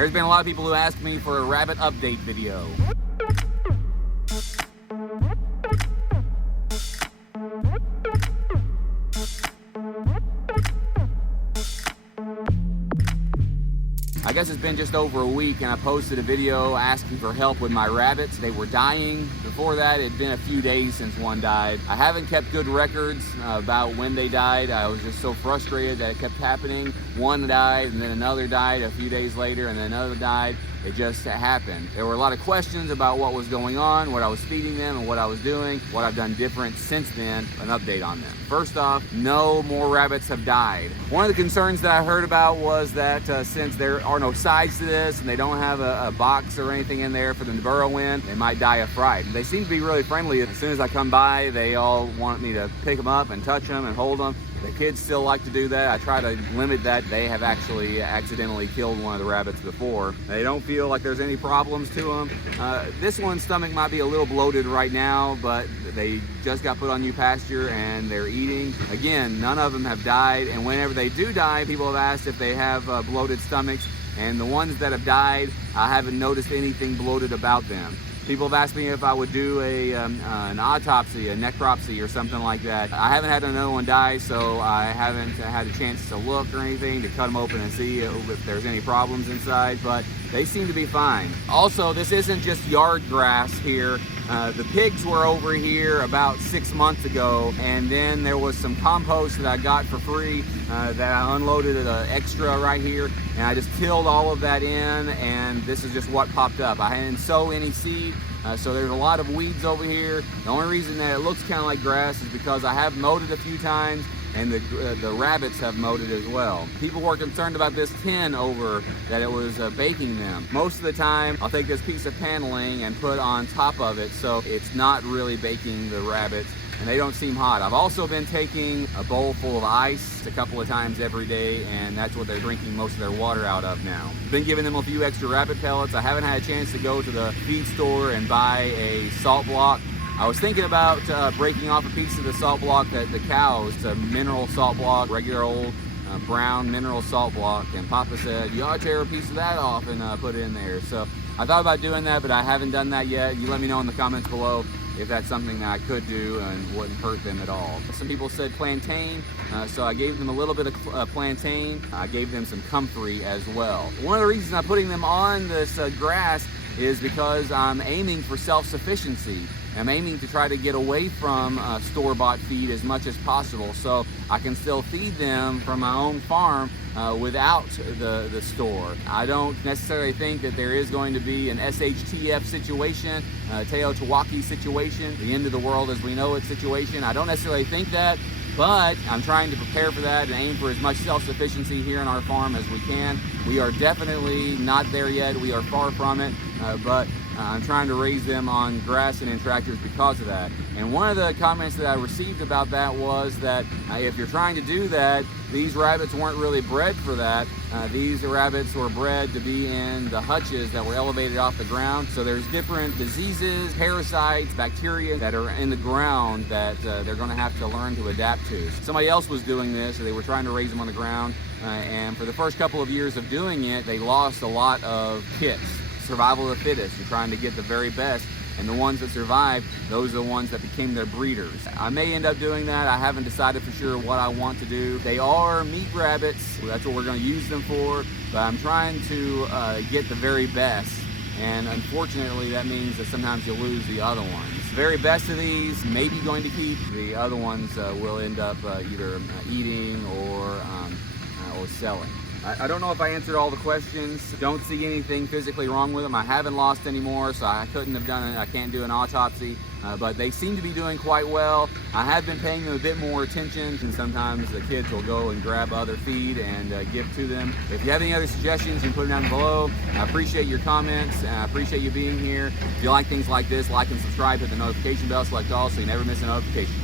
There's been a lot of people who asked me for a rabbit update video. I guess it's been just over a week and I posted a video asking for help with my rabbits. They were dying. Before that, it had been a few days since one died. I haven't kept good records about when they died. I was just so frustrated that it kept happening. One died and then another died a few days later and then another died. It just happened. There were a lot of questions about what was going on, what I was feeding them and what I was doing, what I've done different since then, an update on them. First off, no more rabbits have died. One of the concerns that I heard about was that since there are no sides to this and they don't have a box or anything in there for them to burrow in, they might die of fright. They seem to be really friendly. As soon as I come by, they all want me to pick them up and touch them and hold them. The kids still like to do that. I try to limit that. They have actually accidentally killed one of the rabbits before. They don't feel like there's any problems to them. This one's stomach might be a little bloated right now, but they just got put on new pasture and they're eating. Again, none of them have died, and whenever they do die, people have asked if they have bloated stomachs, and the ones that have died, I haven't noticed anything bloated about them. People have asked me if I would do an autopsy, a necropsy or something like that. I haven't had another one die, so I haven't had a chance to look or anything to cut them open and see if there's any problems inside, but they seem to be fine. Also, this isn't just yard grass here. The pigs were over here about 6 months ago, and then there was some compost that I got for free that I unloaded extra right here, and I just tilled all of that in, and this is just what popped up. I didn't sow any seed, so there's a lot of weeds over here. The only reason that it looks kind of like grass is because I have mowed it a few times, and the rabbits have mowed it as well. People were concerned about this tin over, that it was baking them. Most of the time, I'll take this piece of paneling and put on top of it so it's not really baking the rabbits, and they don't seem hot. I've also been taking a bowl full of ice a couple of times every day, and that's what they're drinking most of their water out of now. Been giving them a few extra rabbit pellets. I haven't had a chance to go to the feed store and buy a salt block. I was thinking about breaking off a piece of the salt block that the cows, it's a mineral salt block, regular old brown mineral salt block, and Papa said, you ought to tear a piece of that off and put it in there. So I thought about doing that, but I haven't done that yet. You let me know in the comments below if that's something that I could do and wouldn't hurt them at all. Some people said plantain, so I gave them a little bit of plantain. I gave them some comfrey as well. One of the reasons I'm putting them on this grass is because I'm aiming for self-sufficiency. I'm aiming to try to get away from store-bought feed as much as possible, so I can still feed them from my own farm without the store. I don't necessarily think that there is going to be an SHTF situation, Teotihuacan situation, the end of the world as we know it situation. I don't necessarily think that, but I'm trying to prepare for that and aim for as much self-sufficiency here on our farm as we can. We are definitely not there yet. We are far from it, but I'm trying to raise them on grass and in tractors because of that. And one of the comments that I received about that was that if you're trying to do that, these rabbits weren't really bred for that. These rabbits were bred to be in the hutches that were elevated off the ground. So there's different diseases, parasites, bacteria that are in the ground that they're going to have to learn to adapt to. Somebody else was doing this, so they were trying to raise them on the ground. And for the first couple of years of doing it, they lost a lot of kits. Survival of the fittest. You're trying to get the very best, and the ones that survived, those are the ones that became their breeders. I may end up doing that. I haven't decided for sure what I want to do. They are meat rabbits. That's what we're going to use them for, but I'm trying to get the very best, and unfortunately that means that sometimes you lose the other ones. The very best of these may be going to keep. The other ones will end up either eating or selling. I don't know if I answered all the questions. Don't see anything physically wrong with them. I haven't lost any more, so I couldn't have done it. I can't do an autopsy, but they seem to be doing quite well. I have been paying them a bit more attention, and sometimes the kids will go and grab other feed and give to them. If you have any other suggestions, you can put them down below. I appreciate your comments, and I appreciate you being here. If you like things like this, like and subscribe, hit the notification bell, select all so you never miss a notification.